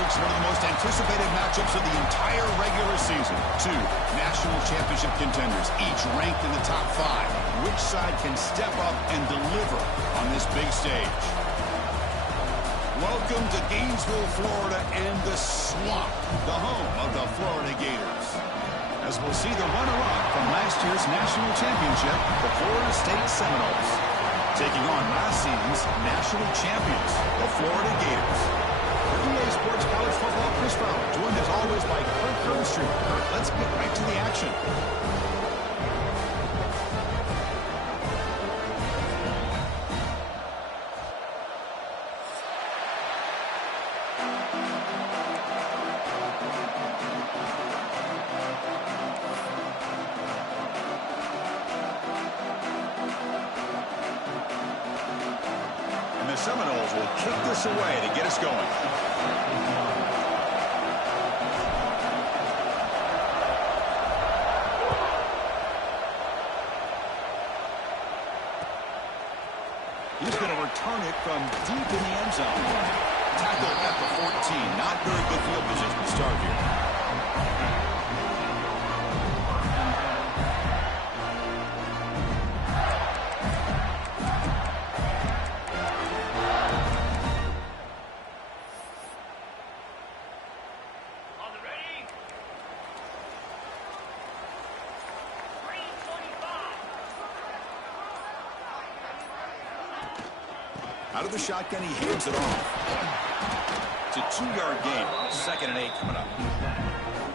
folks, one of the most anticipated matchups of the entire regular season. Two national championship contenders, each ranked in the top 5. Which side can step up and deliver on this big stage? Welcome to Gainesville, Florida, and the Swamp, the home of the Florida Gators. As we'll see the runner-up from last year's national championship, the Florida State Seminoles, taking on last season's national champions, the Florida Gators. For EA Sports College Football, Chris Fowler, joined as always by Kirk Herbstreit. Kirk, let's get right to the action. The Seminoles will kick this away to get us going. He's going to return it from deep in the end zone. Tackle at the 14. Not very good field position to start here. Out of the shotgun, he hands it off. It's a 2-yard gain. 2nd and 8 coming up.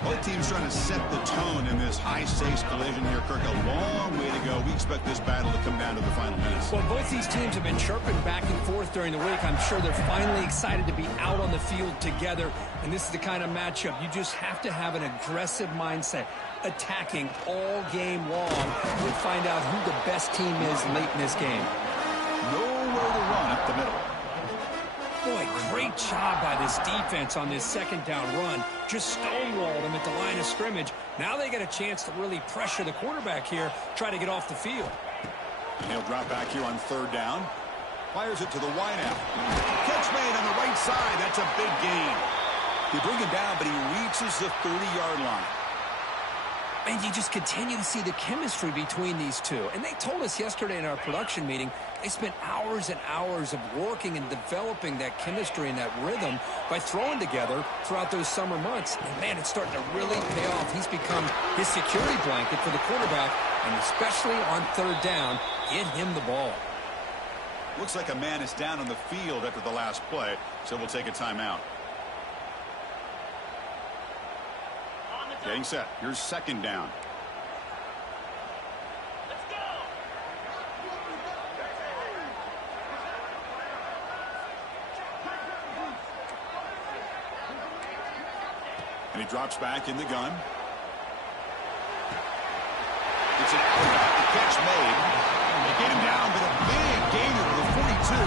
Both teams trying to set the tone in this high-stakes collision here. Kirk, a long way to go. We expect this battle to come down to the final minutes. Well, both these teams have been chirping back and forth during the week. I'm sure they're finally excited to be out on the field together. And this is the kind of matchup you just have to have an aggressive mindset, attacking all game long and find out who the best team is late in this game. Nowhere to run up the middle. Boy, great job by this defense on this 2nd down run. Just stonewalled him at the line of scrimmage. Now they get a chance to really pressure the quarterback here, try to get off the field. And he'll drop back here on 3rd down. Fires it to the wideout. Catch made on the right side. That's a big gain. They bring him down, but he reaches the 30-yard line. And you just continue to see the chemistry between these two. And they told us yesterday in our production meeting, they spent hours and hours of working and developing that chemistry and that rhythm by throwing together throughout those summer months. And, man, it's starting to really pay off. He's become his security blanket for the quarterback, and especially on 3rd down, get him the ball. Looks like a man is down on the field after the last play, so we'll take a timeout. Getting set. Here's 2nd down. Let's go. And he drops back in the gun. It's an out. The catch made. They get him down, but a big gainer to the 42.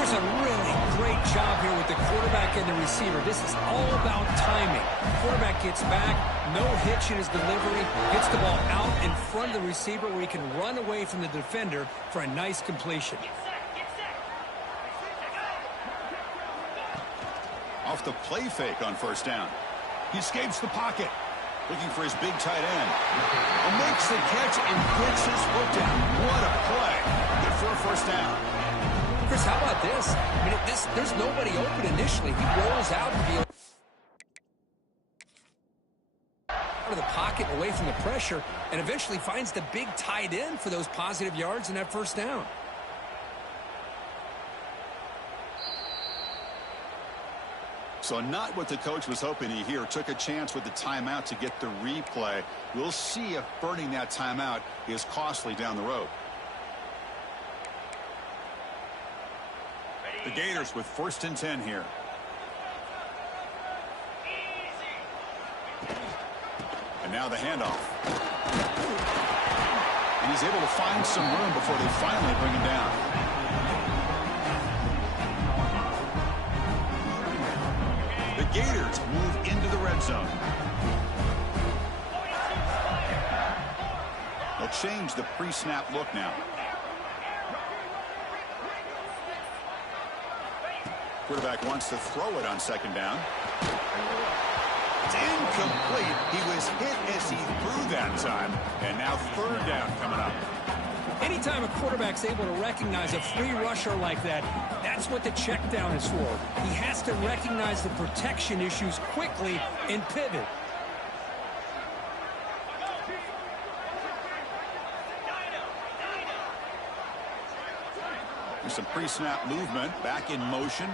There's a really great job here with the quarterback and the receiver. This is all about timing. Quarterback gets back, no hitch in his delivery, gets the ball out in front of the receiver where he can run away from the defender for a nice completion. Off the play fake on 1st down. He escapes the pocket, looking for his big tight end. And makes the catch and gets his foot down. What a play. Good for a 1st down. Chris, how about this? I mean, there's nobody open initially. He rolls out to be out of the pocket, away from the pressure, and eventually finds the big tight end for those positive yards in that 1st down. So not what the coach was hoping to hear. Took a chance with the timeout to get the replay. We'll see if burning that timeout is costly down the road. The Gators with 1st and 10 here. And now the handoff. And he's able to find some room before they finally bring him down. The Gators move into the red zone. They'll change the pre-snap look now. Quarterback wants to throw it on second down. It's incomplete. He was hit as he threw that time. And now third down coming up. Anytime a quarterback's able to recognize a free rusher like that, that's what the check down is for. He has to recognize the protection issues quickly and pivot. There's some pre-snap movement. Back in motion.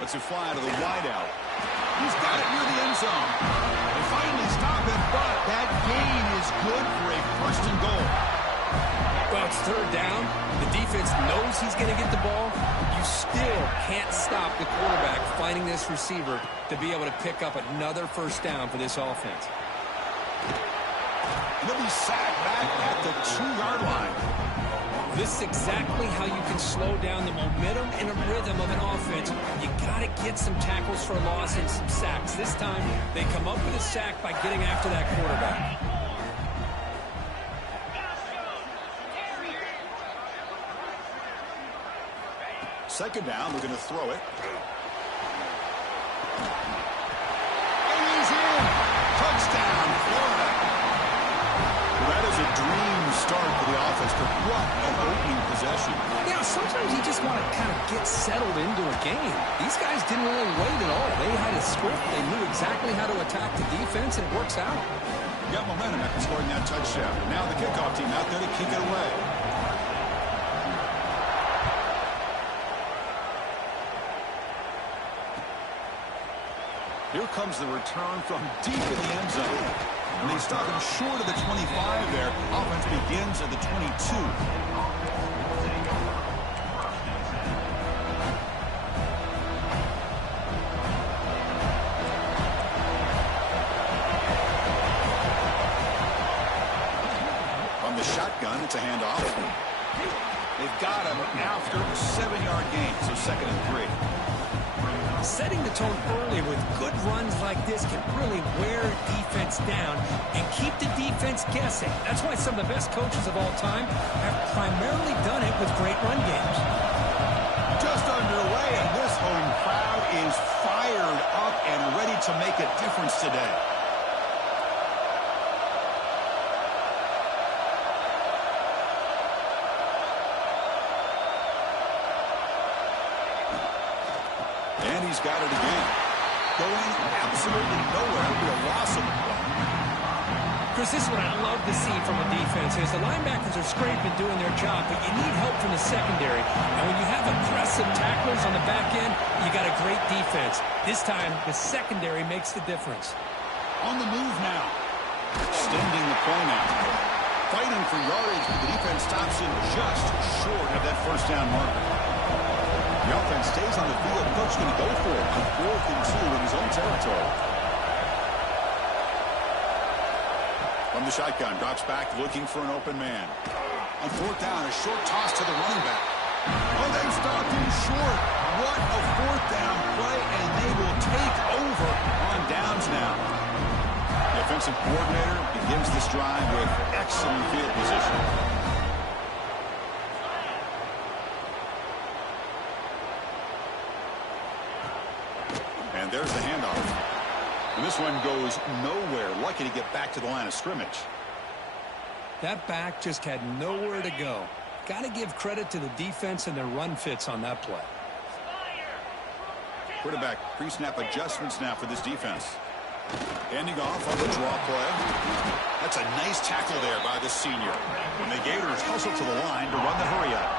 Lets it fly to the wideout. He's got it near the end zone. They finally stop it, but that gain is good for a first and goal. Well, it's third down. The defense knows he's going to get the ball. You still can't stop the quarterback finding this receiver to be able to pick up another first down for this offense. He'll be sacked back at the 2-yard line. This is exactly how you can slow down the momentum and a rhythm of an offense. You got to get some tackles for a loss and some sacks. This time, they come up with a sack by getting after that quarterback. Second down, we're going to throw it. And he's in. Touchdown, Florida. Well, that is a dream start for the offense, but what an opening possession. Yeah, sometimes you just want to kind of get settled into a game. These guys didn't really wait at all. They had a script. They knew exactly how to attack the defense, and it works out. Got momentum after scoring that touchdown. Now the kickoff team out there to kick it away. Here comes the return from deep in the end zone. And they stop him short of the 25 there. Offense begins at the 22. From the shotgun, it's a handoff. They've got him after a 7-yard gain, so 2nd and 3. Setting the tone early with good runs like this can really wear defense down and keep the defense guessing. That's why some of the best coaches of all time have primarily done it with great run games. Just underway, and this home crowd is fired up and ready to make a difference today. And he's got it again. Going absolutely nowhere. It'll be a loss of the play. Chris, this is what I love to see from a defense is the linebackers are scraping doing their job, but you need help from the secondary. And when you have aggressive tacklers on the back end, you got a great defense. This time, the secondary makes the difference. On the move now. Extending the play now. Fighting for yardage, but the defense stops him just short of that first down marker. The offense stays on the field. Coach going to go for it on 4th and 2 in his own territory. From the shotgun, drops back looking for an open man. On 4th down, a short toss to the running back. Oh, they stopped him short. What a 4th down play, and they will take over on downs now. The offensive coordinator begins this drive with excellent field position. And there's the handoff. And this one goes nowhere. Lucky to get back to the line of scrimmage. That back just had nowhere to go. Got to give credit to the defense and their run fits on that play. Quarterback pre-snap adjustments now for this defense. Handing off on the draw play. That's a nice tackle there by the senior. And the Gators hustle to the line to run the hurry up.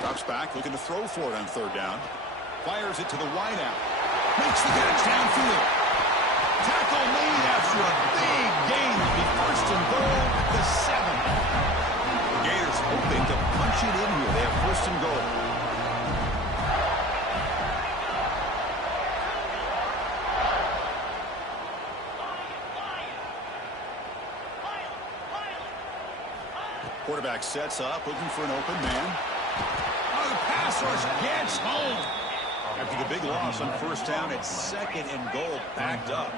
Drops back, looking to throw for it on 3rd down. Fires it to the wideout. Makes the catch downfield. Tackle made after a big gain. It'll be 1st and goal at the 7. The Gators hoping to punch it in here. They have 1st and goal. Quarterback sets up, looking for an open man. Oh, the pass rush gets home. After the big loss on 1st down, it's 2nd and goal, backed up.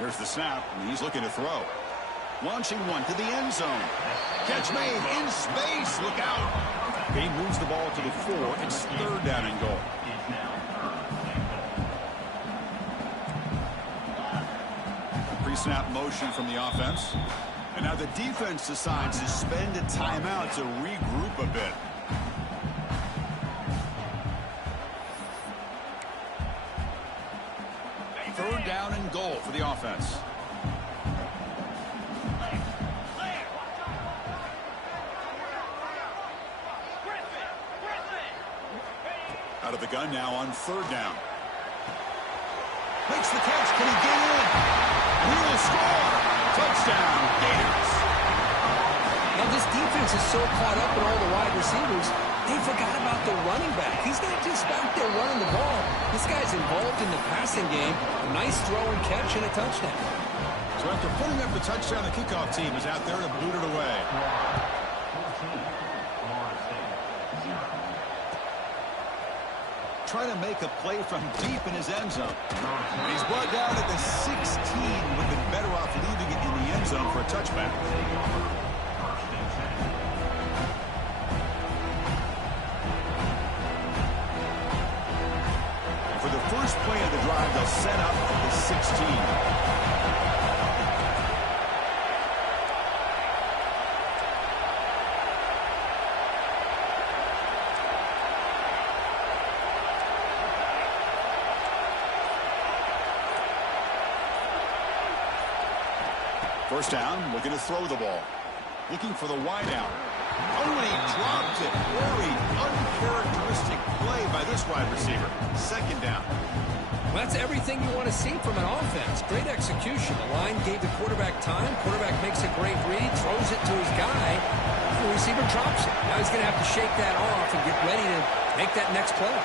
Here's the snap, and he's looking to throw. Launching one to the end zone. Catch made in space. Look out. He moves the ball to the 4. It's 3rd down and goal. Pre-snap motion from the offense. And now the defense decides to spend a timeout to regroup a bit. Third down and goal for the offense. Out of the gun now on 3rd down. Makes the catch. Can he get in? He will score. Touchdown, Gators. Now this defense is so caught up in all the wide receivers, they forgot about the running back. He's not just out there running the ball. This guy's involved in the passing game. A nice throw and catch and a touchdown. So after putting up the touchdown, the kickoff team is out there to boot it away. Trying to make a play from deep in his end zone. And he's brought down at the 16. Would have been better off leaving it in the end zone for a touchback. For the first play of the drive, they'll set up at the 16. First down, looking to throw the ball. Looking for the wide out. Oh, and he dropped it. Very uncharacteristic play by this wide receiver. 2nd down. Well, that's everything you want to see from an offense. Great execution. The line gave the quarterback time. Quarterback makes a great read, throws it to his guy. The receiver drops it. Now he's going to have to shake that off and get ready to make that next play.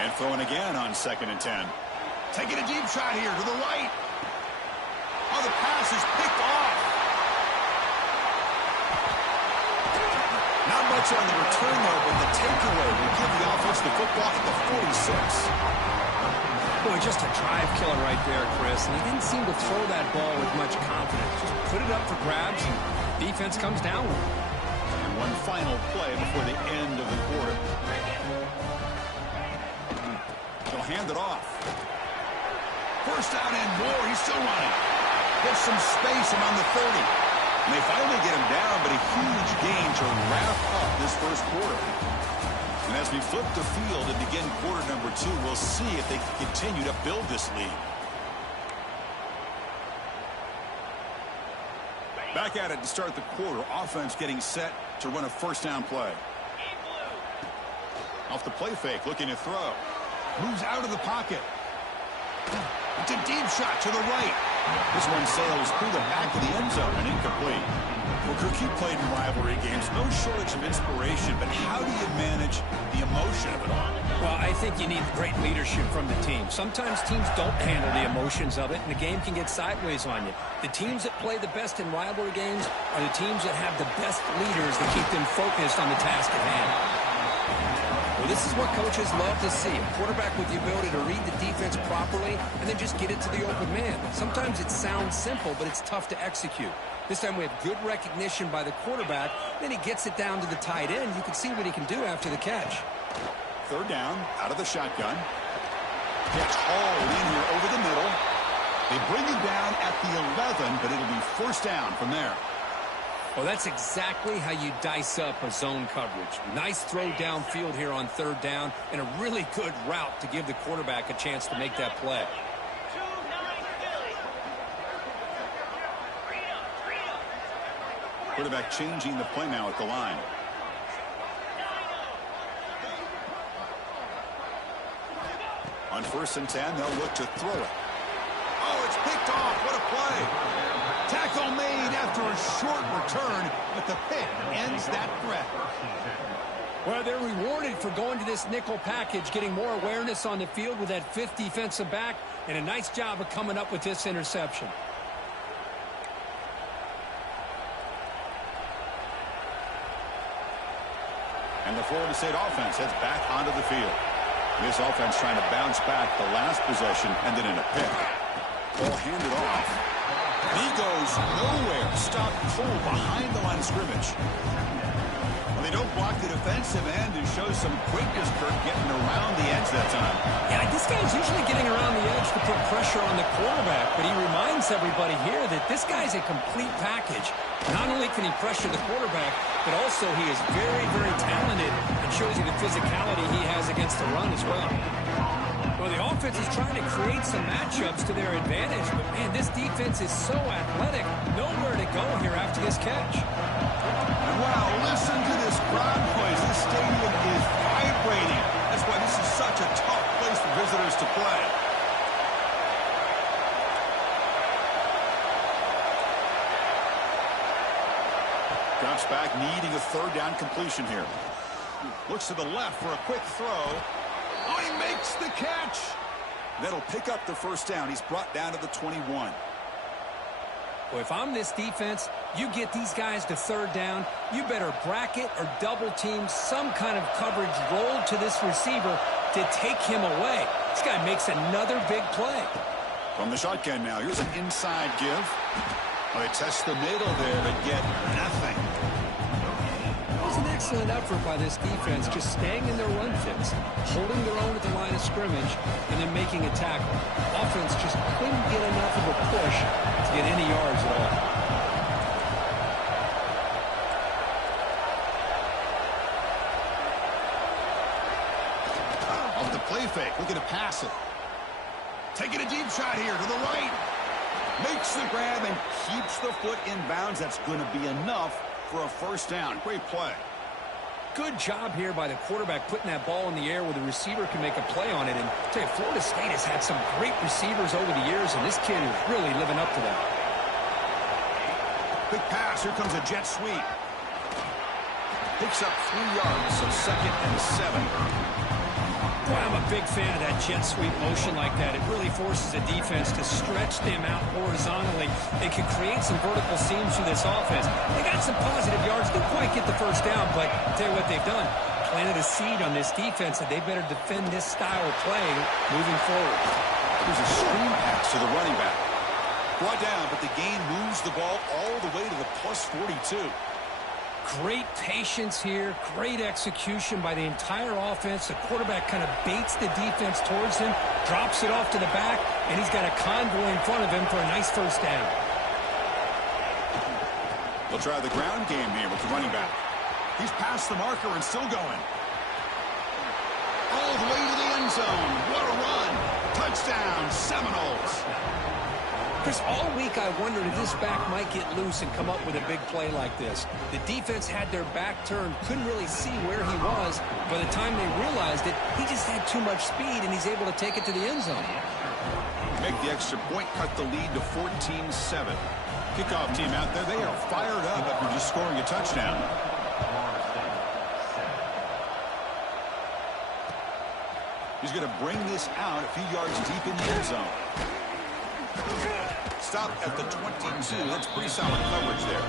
And throwing again on 2nd and 10. Taking a deep shot here to the right. Oh, the pass is picked off. Not much on the return, though, but the takeaway will give the offense the football at the 46. Boy, just a drive killer right there, Chris. And he didn't seem to throw that ball with much confidence. Just put it up for grabs, and defense comes down with it. And one final play before the end of the quarter. They'll hand it off. First down and more. He's still running. Gets some space around the 30. And they finally get him down, but a huge gain to wrap up this first quarter. And as we flip the field and begin quarter number 2, we'll see if they can continue to build this lead. Back at it to start the quarter. Offense getting set to run a first down play. Off the play fake, looking to throw. Moves out of the pocket. It's a deep shot to the right. This one sails through the back of the end zone and incomplete. Well, Kirk, you played in rivalry games. No shortage of inspiration, but how do you manage the emotion of it all? Well, I think you need great leadership from the team. Sometimes teams don't handle the emotions of it, and the game can get sideways on you. The teams that play the best in rivalry games are the teams that have the best leaders that keep them focused on the task at hand. Well, this is what coaches love to see. A quarterback with the ability to read the defense properly and then just get it to the open man. Sometimes it sounds simple, but it's tough to execute. This time we have good recognition by the quarterback. Then he gets it down to the tight end. You can see what he can do after the catch. Third down, out of the shotgun. Gets hauled in here over the middle. They bring him down at the 11, but it'll be first down from there. Well, that's exactly how you dice up a zone coverage. Nice throw downfield here on third down, and a really good route to give the quarterback a chance to make that play. Quarterback changing the play now at the line. On 1st and 10, they'll look to throw it. Oh, it's picked off. What a play. Tackle made after a short return, but the pick ends that threat. Well, they're rewarded for going to this nickel package, getting more awareness on the field with that 5th defensive back, and a nice job of coming up with this interception. And the Florida State offense heads back onto the field. This offense trying to bounce back the last possession, and then in a pick. Ball handed off. He goes nowhere. Stopped cold behind the line of scrimmage. Well, they don't block the defensive end and show some quickness, Kirk, getting around the edge that time. Yeah, this guy's usually getting around the edge to put pressure on the quarterback, but he reminds everybody here that this guy's a complete package. Not only can he pressure the quarterback, but also he is very, very talented and shows you the physicality he has against the run as well. Well, the offense is trying to create some matchups to their advantage, but, man, this defense is so athletic. Nowhere to go here after this catch. Wow, listen to this crowd noise. This stadium is vibrating. That's why this is such a tough place for visitors to play. Drops back, needing a third down completion here. Looks to the left for a quick throw. Oh, he makes the catch. That'll pick up the first down. He's brought down to the 21. Well, if I'm this defense, you get these guys to third down, you better bracket or double team some kind of coverage roll to this receiver to take him away. This guy makes another big play. From the shotgun now, here's an inside give. Well, they test the middle there but get nothing. It was an excellent effort by this defense, just staying in their run fits, holding their own at the line of scrimmage, and then making a tackle. Offense just couldn't get enough of a push to get any yards at all. Off the play fake, looking to pass it. Taking a deep shot here to the right. Makes the grab and keeps the foot in bounds. That's going to be enough for a first down. Great play. Good job here by the quarterback putting that ball in the air where the receiver can make a play on it. And I tell you, Florida State has had some great receivers over the years, and this kid is really living up to that. Quick pass. Here comes a jet sweep. Picks up 3 yards, so 2nd and 7. Boy, I'm a big fan of that jet sweep motion like that. It really forces a defense to stretch them out horizontally. They can create some vertical seams through this offense. They got some positive yards. Didn't quite get the first down, but I'll tell you what they've done. Planted a seed on this defense that they better defend this style of play moving forward. There's a screen pass to the running back. Brought down, but the gain moves the ball all the way to the plus 42. Great patience here, great execution by the entire offense. The quarterback kind of baits the defense towards him, drops it off to the back, and he's got a convoy in front of him for a nice first down. They'll try the ground game here with the running back. He's past the marker and still going. All the way to the end zone. What a run. Touchdown, Seminoles. Chris, all week I wondered if this back might get loose and come up with a big play like this. The defense had their back turned, couldn't really see where he was. By the time they realized it, he just had too much speed, and he's able to take it to the end zone. Make the extra point, cut the lead to 14-7. Kickoff team out there, they are fired up after just scoring a touchdown. He's going to bring this out a few yards deep in the end zone. Stop at the 22. That's pretty solid coverage there.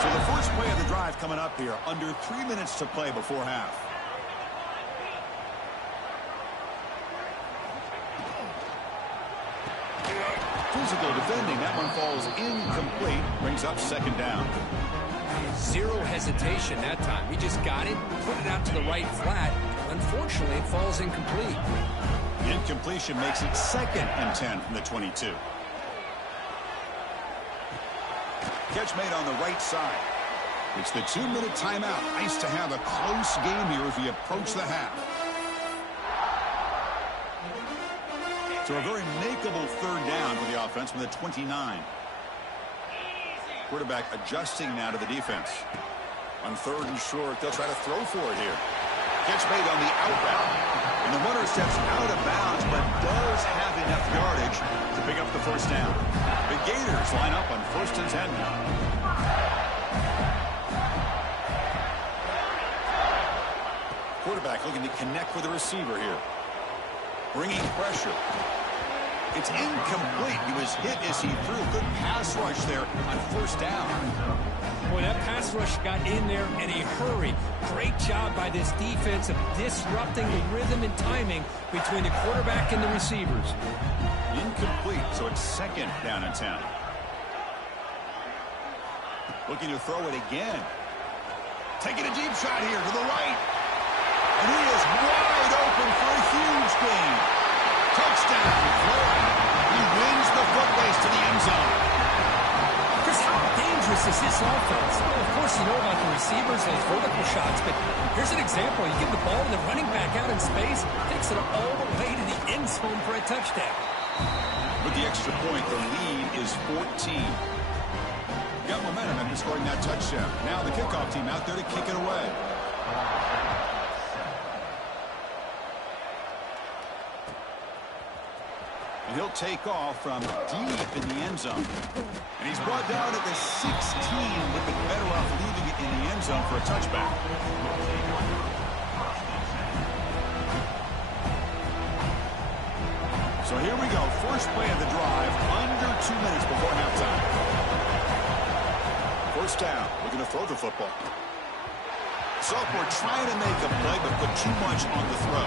So the first play of the drive coming up here. Under 3 minutes to play before half. Physical defending. That one falls incomplete. Brings up 2nd down. Zero hesitation that time. He just got it, put it out to the right flat. Unfortunately, it falls incomplete. The incompletion makes it 2nd and 10 from the 22. Catch made on the right side. It's the 2-minute timeout. Nice to have a close game here as we approach the half. So a very makeable 3rd down for the offense from the 29. Quarterback adjusting now to the defense. On 3rd and short, they'll try to throw for it here. Catch made on the outbound. And the runner steps out of bounds, but does have enough yardage to pick up the first down. The Gators line up on 1st and 10 now. Quarterback looking to connect with the receiver here. Bringing pressure. It's incomplete. He was hit as he threw. Good pass rush there on first down. Boy, that pass rush got in there in a hurry. Great job by this defense of disrupting the rhythm and timing between the quarterback and the receivers. Incomplete, so it's second down and 10. Looking to throw it again. Taking a deep shot here to the right. And he is wide open for a huge gain. Touchdown, Florida. He wins the foot race to the end zone. Chris, how dangerous is this offense? Well, of course, you know about the receivers and those vertical shots, but here's an example. You give the ball to the running back out in space, takes it all the way to the end zone for a touchdown. With the extra point, the lead is 14. Got momentum after scoring that touchdown. Now the kickoff team out there to kick it away. And he'll take off from deep in the end zone. And he's brought down at the 16. Would have been better off leaving it in the end zone for a touchback. So here we go. First play of the drive. Under 2 minutes before halftime. First down. Looking to throw the football. Sophomore trying to make a play, but put too much on the throw.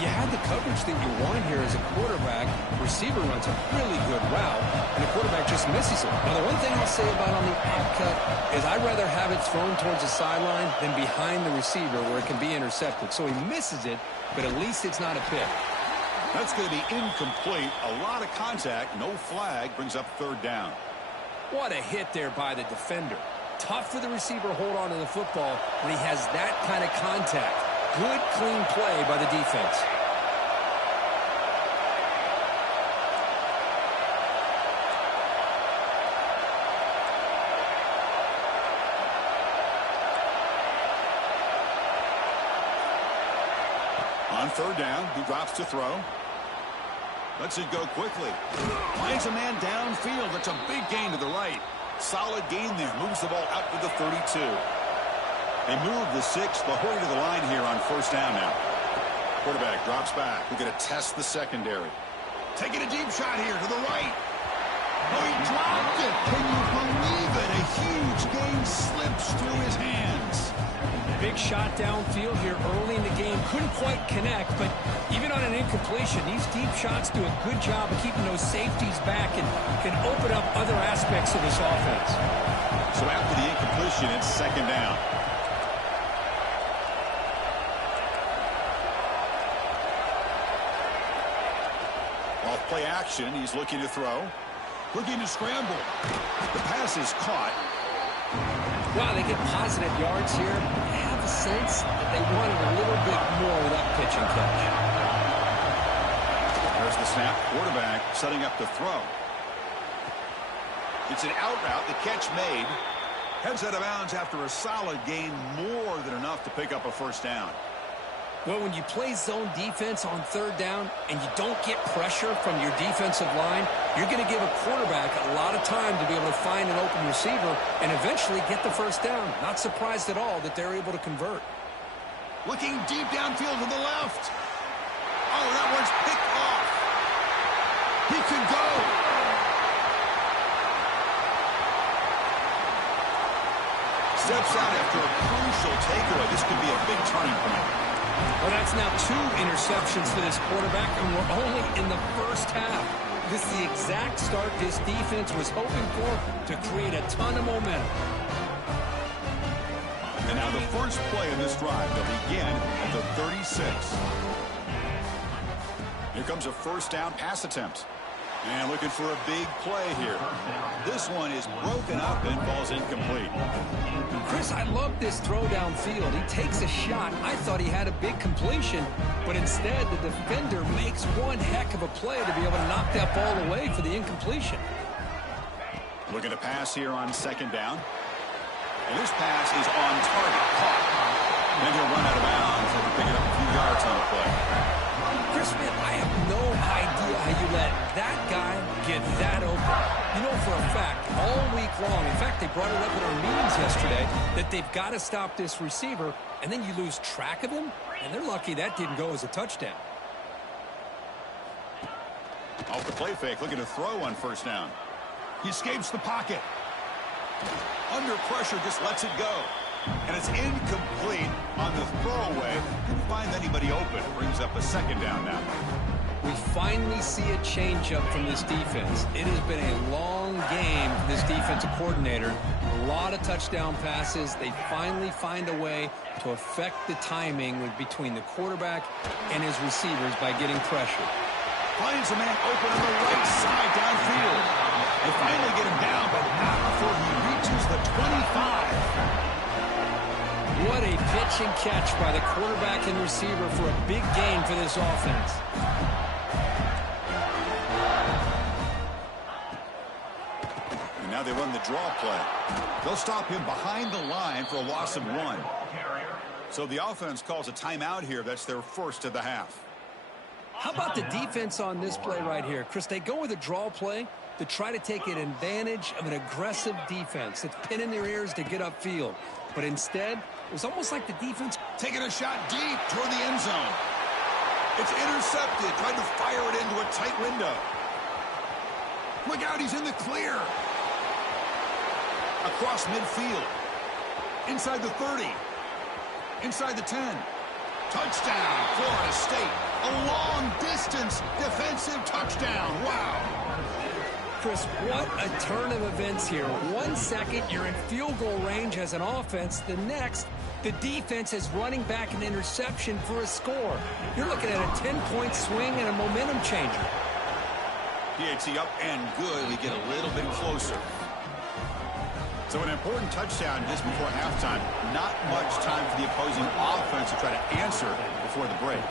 You had the coverage that you wanted here as a quarterback. Receiver runs a really good route, and the quarterback just misses it. Now, the one thing I'll say about on the out cut is I'd rather have it thrown towards the sideline than behind the receiver where it can be intercepted. So he misses it, but at least it's not a pick. That's going to be incomplete. A lot of contact. No flag. Brings up third down. What a hit there by the defender. Tough for the receiver to hold on to the football when he has that kind of contact. Good, clean play by the defense. On third down, he drops to throw. Lets it go quickly. Finds a man downfield. That's a big gain to the right. Solid gain there. Moves the ball out to the 32. They move the 6. They'll hurry to the line here on first down now. Quarterback drops back. We're going to test the secondary. Taking a deep shot here to the right. Oh, he dropped it. Can you believe it? A huge gain slips through his hands. Big shot downfield here early in the game. Couldn't quite connect, but even on an incompletion, these deep shots do a good job of keeping those safeties back and can open up other aspects of this offense. So after the incompletion, it's second down. Off play action, he's looking to throw. Looking to scramble. The pass is caught. Wow, they get positive yards here. I have a sense that they wanted a little bit more with that pitch and catch. There's the snap. Quarterback setting up the throw. It's an out route. The catch made. Heads out of bounds after a solid gain. More than enough to pick up a first down. Well, when you play zone defense on third down and you don't get pressure from your defensive line, you're going to give a quarterback a lot of time to be able to find an open receiver and eventually get the first down. Not surprised at all that they're able to convert. Looking deep downfield to the left. Oh, that one's picked off. He can go. Steps out after a crucial takeaway. This could be a big turning point. Well, that's now 2 interceptions for this quarterback, and we're only in the first half. This is the exact start this defense was hoping for to create a ton of momentum. And now the first play of this drive. They'll begin at the 36. Here comes a first down pass attempt. And looking for a big play here. This one is broken up and falls incomplete. Chris, I love this throw downfield. He takes a shot. I thought he had a big completion, but instead the defender makes one heck of a play to be able to knock that ball away for the incompletion. Looking to pass here on second down. And this pass is on target. Caught. Then he'll run out of bounds after picking up a few yards on the play. Chris, man, I have no idea how you let that guy get that open. You know for a fact, all week long, in fact, they brought it up in our meetings yesterday, that they've got to stop this receiver, and then you lose track of him, and they're lucky that didn't go as a touchdown. Off the play fake, looking to throw on first down. He escapes the pocket. Under pressure, just lets it go. And it's incomplete on the throwaway. Didn't find anybody open. Brings up a second down now. We finally see a change-up from this defense. It has been a long game for this defensive coordinator. A lot of touchdown passes. They finally find a way to affect the timing between the quarterback and his receivers by getting pressure. Finds a man open on the right side downfield. They finally get him down, but not before he reaches the 25. What a pitch and catch by the quarterback and receiver for a big gain for this offense. And now they run the draw play. They'll stop him behind the line for a loss of 1. So the offense calls a timeout here. That's their first of the half. How about the defense on this play right here? Chris, they go with a draw play to try to take an advantage of an aggressive defense that's pinning their ears to get upfield. But instead, it was almost like the defense taking a shot deep toward the end zone. It's intercepted. Tried to fire it into a tight window. Look out, he's in the clear. Across midfield. Inside the 30. Inside the 10. Touchdown, Florida State. A long-distance defensive touchdown. Wow. Chris, what a turn of events here. 1 second, you're in field goal range as an offense. The next, the defense is running back an interception for a score. You're looking at a 10-point swing and a momentum changer. PAT up and good. We get a little bit closer. So an important touchdown just before halftime. Not much time for the opposing offense to try to answer before the break.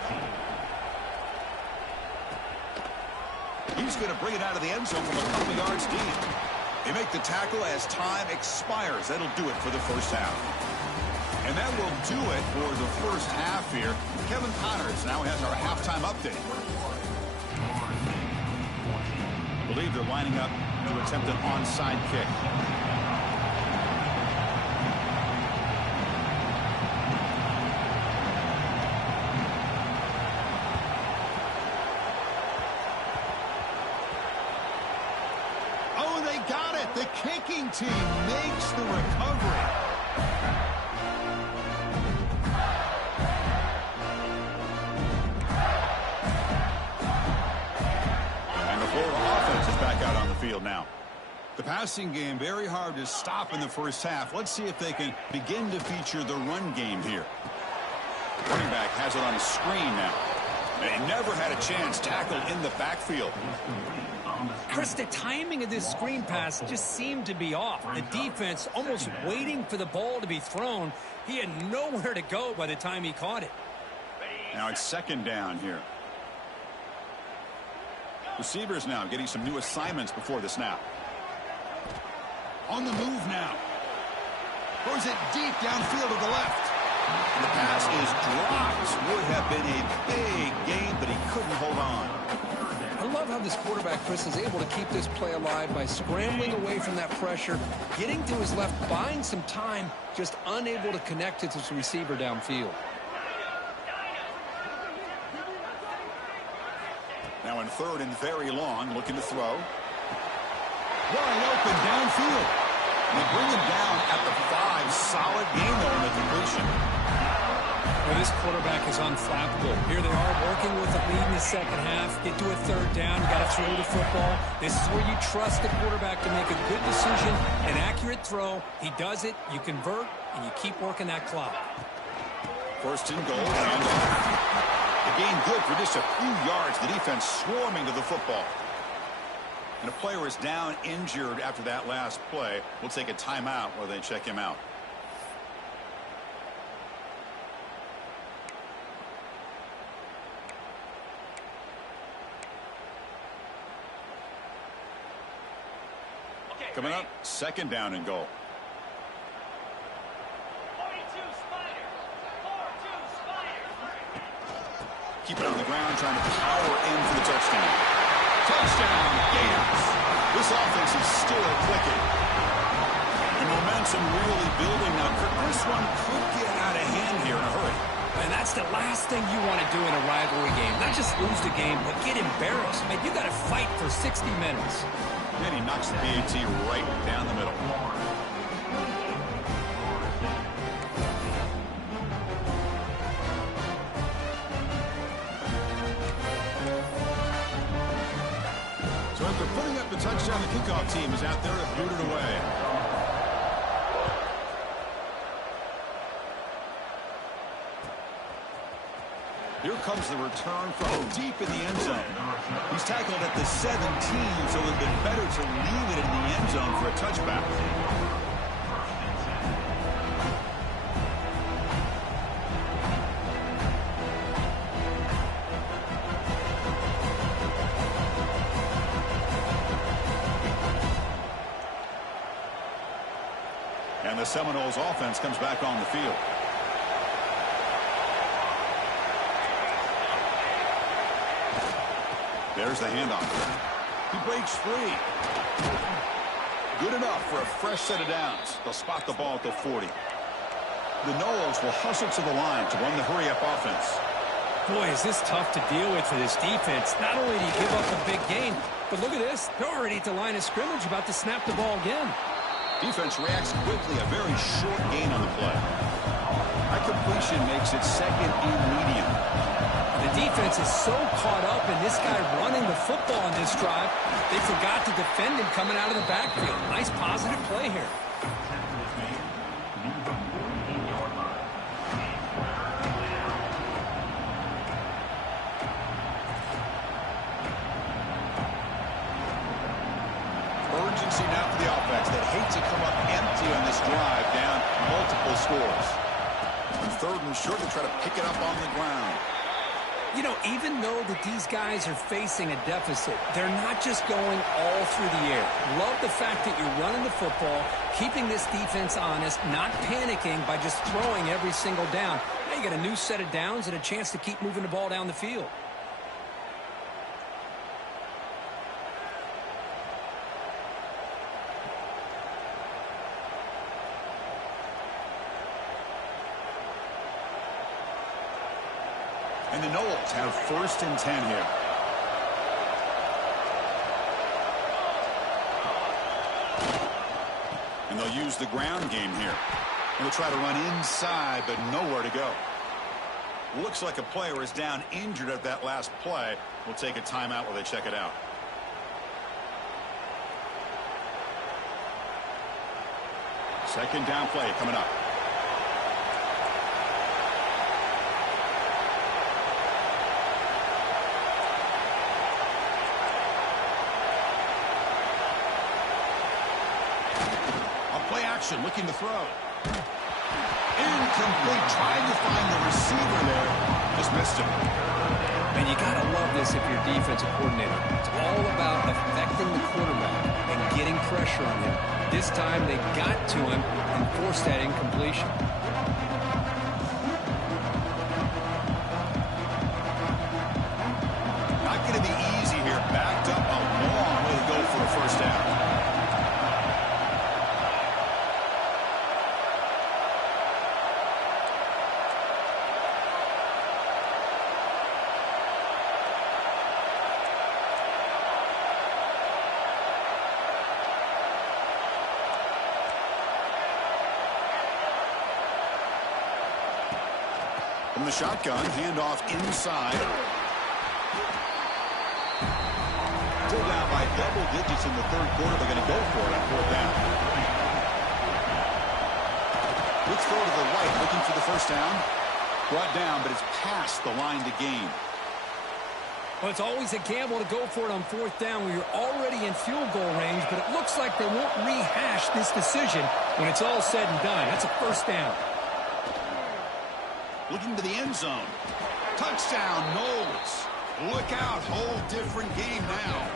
He's going to bring it out of the end zone from a couple yards deep. They make the tackle as time expires. That'll do it for the first half. And that will do it for the first half here. Kevin Connors now has our halftime update. I believe they're lining up to attempt an onside kick. The kicking team makes the recovery. And the Florida offense is back out on the field now. The passing game very hard to stop in the first half. Let's see if they can begin to feature the run game here. Running back has it on a screen now. They never had a chance tackled in the backfield. Chris, the timing of this screen pass just seemed to be off. The defense almost waiting for the ball to be thrown. He had nowhere to go by the time he caught it. Now it's second down here. Receivers now getting some new assignments before the snap. On the move now. Throws it deep downfield to the left. And the pass is dropped. Would have been a big gain, but he couldn't hold on. I love how this quarterback, Chris, is able to keep this play alive by scrambling away from that pressure, getting to his left, buying some time, just unable to connect to his receiver downfield. Now in third and very long, looking to throw. Wide open downfield. And they bring him down at the 5. Solid game, though, in the completion. Well, this quarterback is unflappable. Here they are working with the lead in the second half. Get to a third down. You got to throw the football. This is where you trust the quarterback to make a good decision, an accurate throw. He does it. You convert, and you keep working that clock. First and goal. And the gain good for just a few yards. The defense swarming to the football. And a player is down injured after that last play. We'll take a timeout while they check him out. Coming up, second down and goal. Keep it on the ground, trying to power in for the touchdown. Touchdown, Gators. This offense is still clicking. And momentum really building now. This one could get out of hand here in a hurry. And that's the last thing you want to do in a rivalry game. Not just lose the game, but get embarrassed. Man, you got to fight for 60 minutes. And he knocks the PAT right down the middle. So after putting up the touchdown, the kickoff team is out there to boot it away. Here comes the return from deep in the end zone. He's tackled at the 17, so it would have been better to leave it in the end zone for a touchback. And the Seminoles offense comes back on the field. There's the handoff. He breaks free. Good enough for a fresh set of downs. They'll spot the ball at the 40. The Noles will hustle to the line to run the hurry-up offense. Boy, is this tough to deal with for this defense. Not only do you give up a big gain, but look at this. They're already at the line of scrimmage, about to snap the ball again. Defense reacts quickly. A very short gain on the play. That completion makes it second and medium. The defense is so caught up in this guy running the football on this drive, they forgot to defend him coming out of the backfield. Nice positive play here. Urgency now for the offense that hate to come up empty on this drive, down multiple scores. On third and short, they try to pick it up on the ground. You know, even though that these guys are facing a deficit, they're not just going all through the air. Love the fact that you're running the football, keeping this defense honest, not panicking by just throwing every single down. Now you got a new set of downs and a chance to keep moving the ball down the field. And the Noles have 1st and 10 here. And they'll use the ground game here. And they'll try to run inside, but nowhere to go. Looks like a player is down injured at that last play. We'll take a timeout while they check it out. Second down play coming up. Play action, looking to throw. Incomplete, trying to find the receiver there. Just missed him. And you got to love this if you're a defensive coordinator. It's all about affecting the quarterback and getting pressure on him. This time they got to him and forced that incompletion. Not going to be easy here. Backed up a long way to go for a first down. From the shotgun, handoff inside. Still down by double digits in the third quarter. They're going to go for it on 4th down. Let's throw to the right, looking for the first down. Brought down, but it's past the line to gain. Well, it's always a gamble to go for it on 4th down where you're already in field goal range, but it looks like they won't rehash this decision when it's all said and done. That's a first down. Looking to the end zone. Touchdown, Noles. Look out, whole different game now.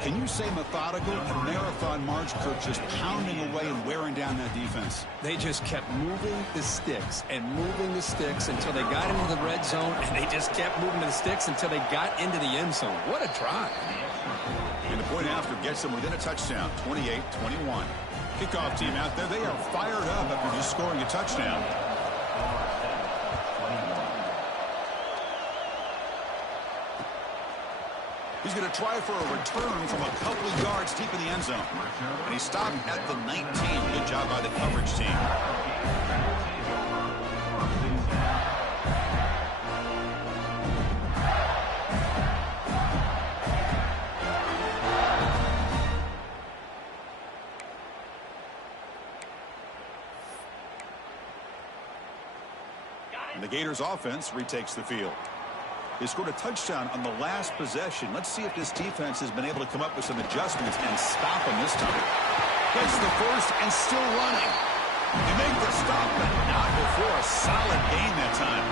Can you say methodical? A marathon march, Kirk, just pounding away and wearing down that defense. They just kept moving the sticks and moving the sticks until they got into the red zone, and they just kept moving the sticks until they got into the end zone. What a drive. And the point after gets them within a touchdown, 28-21. Kickoff team out there, they are fired up after just scoring a touchdown. He's going to try for a return from a couple of yards deep in the end zone. And he stopped at the 19. Good job by the coverage team. And the Gators offense retakes the field. They scored a touchdown on the last possession. Let's see if this defense has been able to come up with some adjustments and stop them this time. Gets the first and still running. They make the stop, but not before a solid gain that time.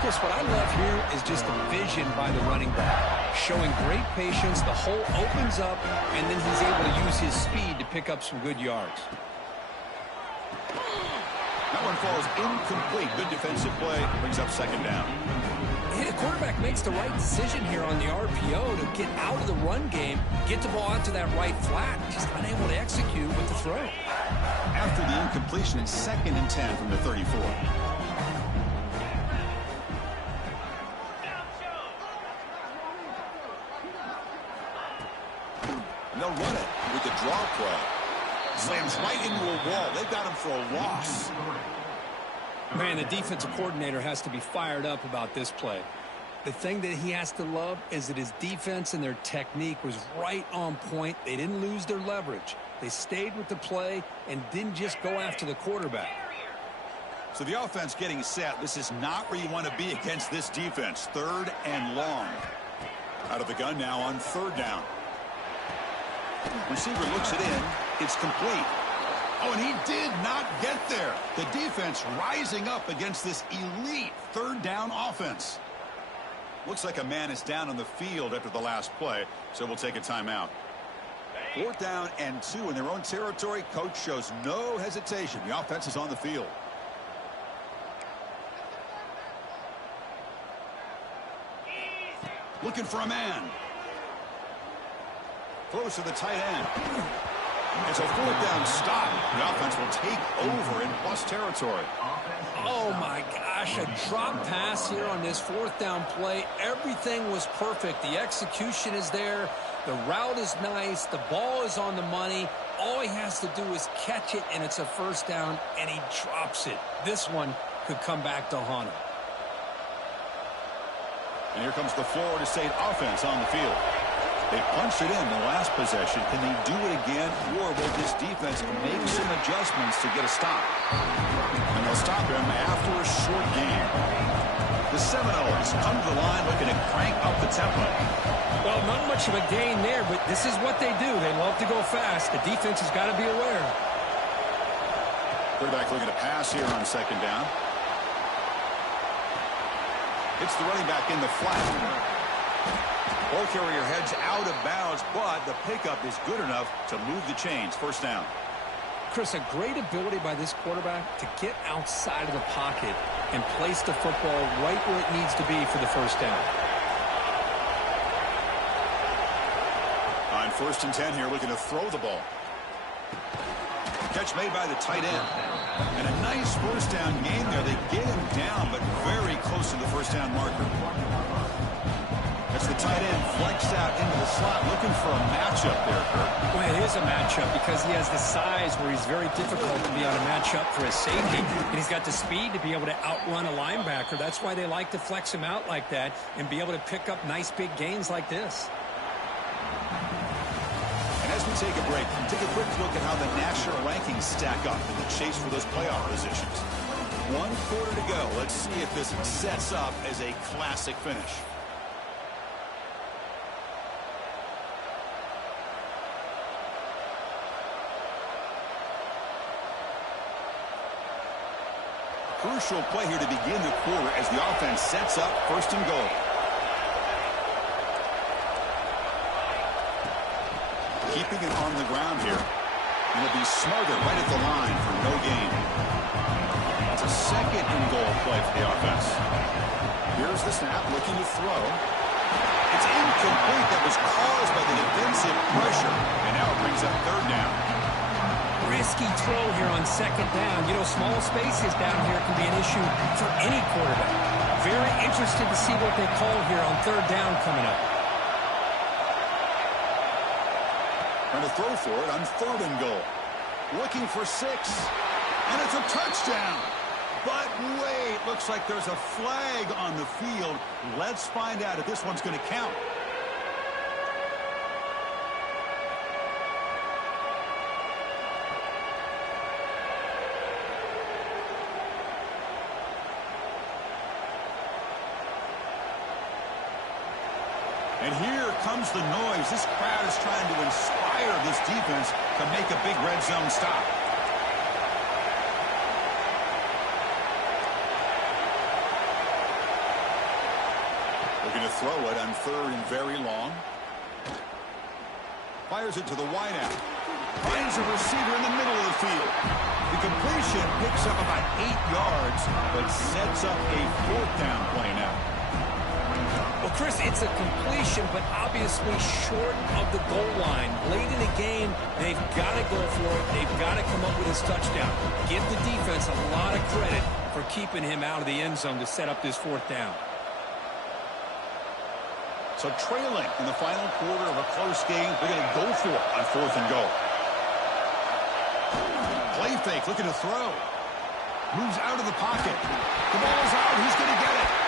Chris, what I love here is just the vision by the running back. Showing great patience, the hole opens up, and then he's able to use his speed to pick up some good yards. That one falls incomplete. Good defensive play. Brings up second down. The quarterback makes the right decision here on the RPO to get out of the run game, get the ball out to that right flat, just unable to execute with the throw. After the incompletion, it's 2nd and 10 from the 34. And they'll run it with the draw play. Slams right into a wall. They've got him for a loss. Man, the defensive coordinator has to be fired up about this play. The thing that he has to love is that his defense and their technique was right on point. They didn't lose their leverage. They stayed with the play and didn't just go after the quarterback. So the offense getting set. This is not where you want to be against this defense. 3rd and long. Out of the gun now on 3rd down. Receiver looks it in. It's complete. Oh, and he did not get there. The defense rising up against this elite 3rd down offense. Looks like a man is down on the field after the last play, so we'll take a timeout. 4th down and 2 in their own territory. Coach shows no hesitation. The offense is on the field. Looking for a man. Throws to the tight end. It's a 4th down stop. The offense will take over in plus territory. Oh, my gosh, a drop pass here on this 4th down play. Everything was perfect. The execution is there. The route is nice. The ball is on the money. All he has to do is catch it, and it's a 1st down, and he drops it. This one could come back to haunt him. And here comes the Florida State offense on the field. They punched it in the last possession. Can they do it again, or will this defense make some adjustments to get a stop? And they'll stop him after a short gain. The Seminoles come to the line looking to crank up the tempo. Well, not much of a gain there, but this is what they do. They love to go fast. The defense has got to be aware. Quarterback looking to pass here on 2nd down. It's the running back in the flat. Ball carrier heads out of bounds, but the pickup is good enough to move the chains. 1st down. Chris, a great ability by this quarterback to get outside of the pocket and place the football right where it needs to be for the 1st down. On 1st and 10 here, looking to throw the ball. Catch made by the tight end. And a nice 1st down gain there. They get him down, but very close to the 1st down marker. That's the tight end flexed out into the slot, looking for a matchup there, Kurt. Well, it is a matchup because he has the size where he's very difficult to be on a matchup for a safety. And he's got the speed to be able to outrun a linebacker. That's why they like to flex him out like that and be able to pick up nice big gains like this. And as we take a break, take a quick look at how the national rankings stack up in the chase for those playoff positions. 1 quarter to go. Let's see if this sets up as a classic finish. Crucial play here to begin the quarter as the offense sets up 1st and goal. Keeping it on the ground here. And it'll be smothered right at the line for no gain. It's a 2nd and goal play for the offense. Here's the snap, looking to throw. It's incomplete. That was caused by the defensive pressure. And now it brings up 3rd down. Risky throw here on 2nd down. You know, small spaces down here can be an issue for any quarterback. Very interested to see what they call here on 3rd down coming up. Trying to throw for it on 3rd and goal. Looking for 6. And it's a touchdown. But wait, looks like there's a flag on the field. Let's find out if this one's going to count. And here comes the noise. This crowd is trying to inspire this defense to make a big red zone stop. Looking to throw it on 3rd and very long. Fires it to the wideout. Finds a receiver in the middle of the field. The completion picks up about 8 yards, but sets up a 4th down play now. Well, Chris, it's a completion, but obviously short of the goal line. Late in the game, they've got to go for it. They've got to come up with his touchdown. Give the defense a lot of credit for keeping him out of the end zone to set up this 4th down. So trailing in the final quarter of a close game, they're going to go for it on 4th and goal. Play fake, looking to throw. Moves out of the pocket. The ball is out. He's going to get it.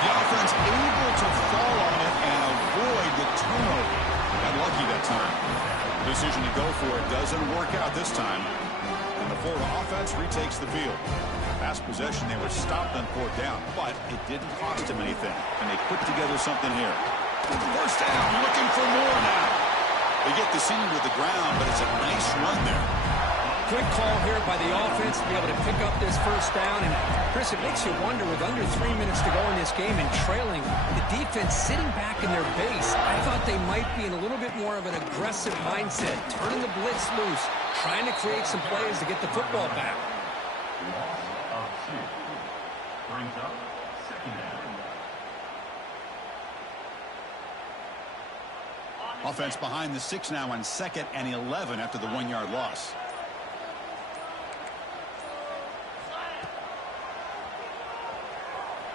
The offense able to fall on it and avoid the turnover. Got lucky that time. The decision to go for it doesn't work out this time. And the Florida offense retakes the field. Past possession, they were stopped on 4th down, but it didn't cost them anything. And they put together something here. 1st down, looking for more now. They get the senior to the ground, but it's a nice run there. Good call here by the offense to be able to pick up this 1st down. And, Chris, it makes you wonder, with under 3 minutes to go in this game and trailing, the defense sitting back in their base. I thought they might be in a little bit more of an aggressive mindset, turning the blitz loose, trying to create some plays to get the football back. Loss of 2. Brings up 2nd down. Offense behind the 6 now on 2nd and 11 after the 1-yard loss.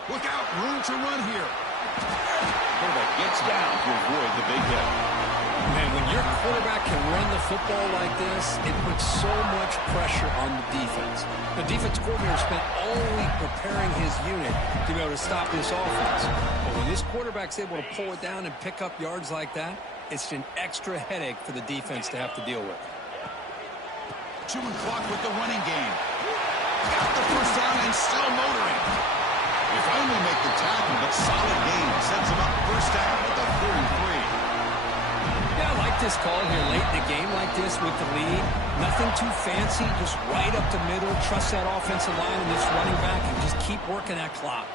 Look out, room to run here. Quarterback gets down to avoid the big hit. Man, when your quarterback can run the football like this, it puts so much pressure on the defense. The defense coordinator spent all week preparing his unit to be able to stop this offense. But when this quarterback's able to pull it down and pick up yards like that, it's an extra headache for the defense to have to deal with. Chewing clock with the running game. Got the 1st down and still motoring. They finally make the tackle, but solid gain sets them up 1st down at the 33. Yeah, I like this call here late in the game like this with the lead. Nothing too fancy, just right up the middle. Trust that offensive line and this running back and just keep working that clock.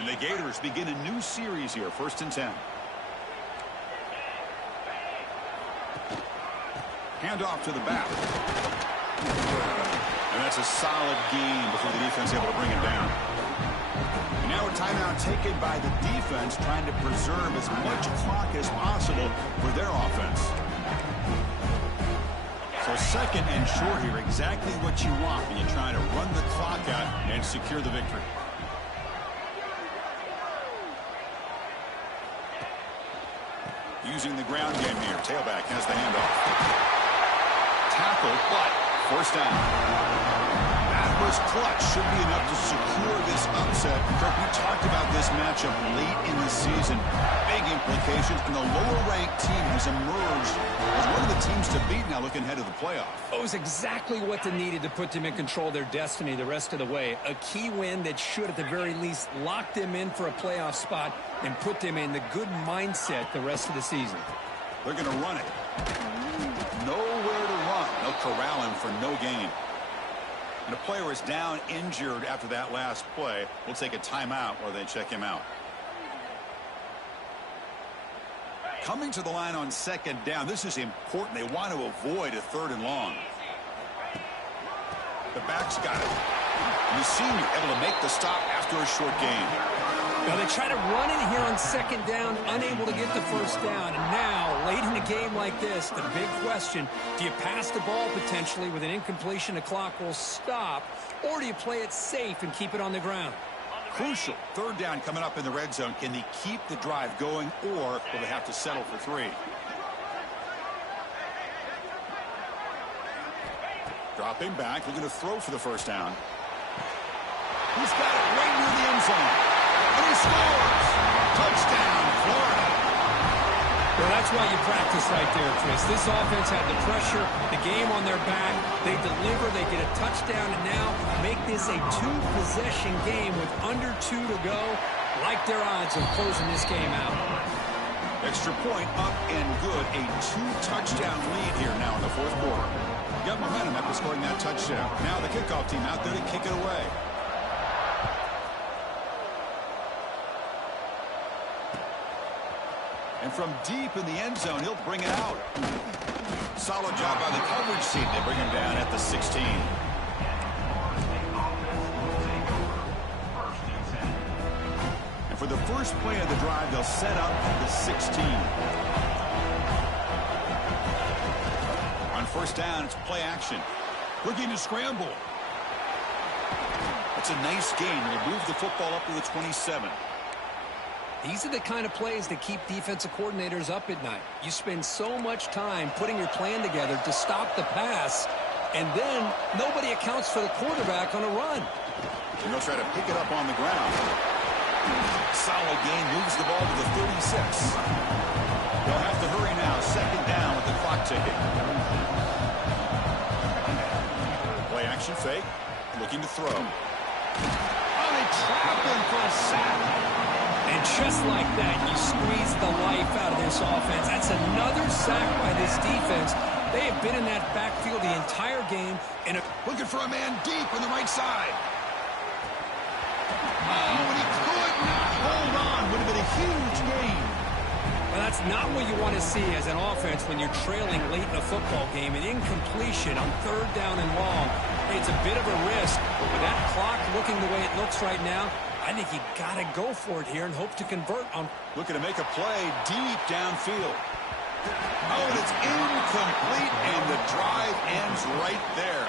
And the Gators begin a new series here, 1st and 10. Handoff to the back. And that's a solid gain before the defense able to bring it down. And now a timeout taken by the defense, trying to preserve as much clock as possible for their offense. So 2nd and short here, exactly what you want when you're trying to run the clock out and secure the victory. Using the ground game here. Tailback has the handoff. Tackled, but 1st down. That was clutch. Should be enough to secure this upset. Kirk, we talked about this matchup late in the season. Big implications, and the lower-ranked team has emerged as one of the teams to beat now looking ahead of the playoff. It was exactly what they needed to put them in control of their destiny the rest of the way. A key win that should, at the very least, lock them in for a playoff spot and put them in the good mindset the rest of the season. They're going to run it. Nowhere to run. They'll corral him for no gain. And a player is down injured after that last play. We'll take a timeout while they check him out. Coming to the line on 2nd down. This is important. They want to avoid a 3rd and long. The back's got it. And the senior able to make the stop after a short gain. Now they try to run it here on 2nd down, unable to get the 1st down. And now, late in a game like this, the big question, do you pass the ball potentially with an incompletion, the clock will stop, or do you play it safe and keep it on the ground? Crucial 3rd down coming up in the red zone. Can they keep the drive going, or will they have to settle for 3? Dropping back, looking to throw for the first down. He's got it right near the end zone. And he scores! Touchdown, Florida! Well, that's why you practice right there, Chris. This offense had the pressure, the game on their back. They deliver, they get a touchdown, and now make this a two-possession game with under 2 to go. Like their odds of closing this game out. Extra point up and good. A 2-touchdown lead here now in the fourth quarter. Got momentum after scoring that touchdown. Now the kickoff team out there to kick it away. And from deep in the end zone, he'll bring it out. Solid job by the coverage team. They bring him down at the 16. And for the first play of the drive, they'll set up at the 16. On first down, it's play action. Looking to scramble. It's a nice gain. They move the football up to the 27. These are the kind of plays that keep defensive coordinators up at night. You spend so much time putting your plan together to stop the pass, and then nobody accounts for the quarterback on a run. And they'll try to pick it up on the ground. Solid gain, moves the ball to the 36. They'll have to hurry now. Second down with the clock ticking. Play action fake. Looking to throw. Oh, they trap him for a sack. And just like that, you squeeze the life out of this offense. That's another sack by this defense. They have been in that backfield the entire game. And looking for a man deep on the right side. Oh, and he could not hold on. Would have been a huge gain. Well, that's not what you want to see as an offense when you're trailing late in a football game. An incompletion on third down and long. It's a bit of a risk. But with that clock looking the way it looks right now, I think you got to go for it here and hope to convert on. Looking to make a play deep downfield. Oh, and it's incomplete, and the drive ends right there.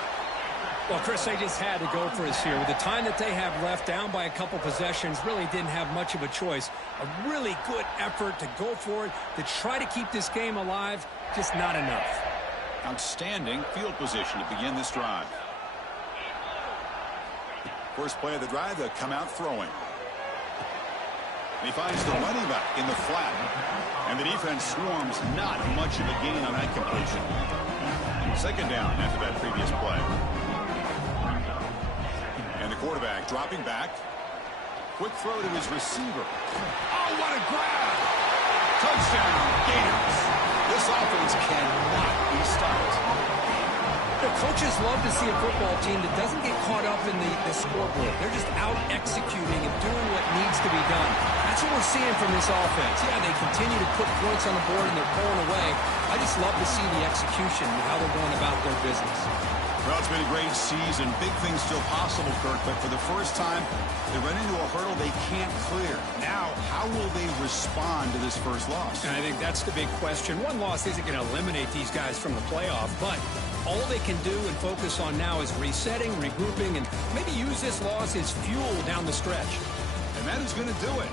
Well, Chris, they just had to go for us here. With the time that they have left, down by a couple possessions, really didn't have much of a choice. A really good effort to go for it, to try to keep this game alive, just not enough. Outstanding field position to begin this drive. First play of the drive, they'll come out throwing. And he finds the running back in the flat. And the defense swarms, not much of a gain on that completion. Second down after that previous play. And the quarterback dropping back. Quick throw to his receiver. Oh, what a grab! Touchdown, Gators. This offense cannot be stopped. The coaches love to see a football team that doesn't get caught up in the scoreboard. They're just out executing and doing what needs to be done. That's what we're seeing from this offense. Yeah, they continue to put points on the board and they're pulling away. I just love to see the execution and how they're going about their business. Well, it's been a great season. Big things still possible, Kirk, but for the first time, they run into a hurdle they can't clear. Now, how will they respond to this first loss? And I think that's the big question. One loss isn't going to eliminate these guys from the playoff, but all they can do and focus on now is resetting, regrouping, and maybe use this loss as fuel down the stretch. And that is going to do it.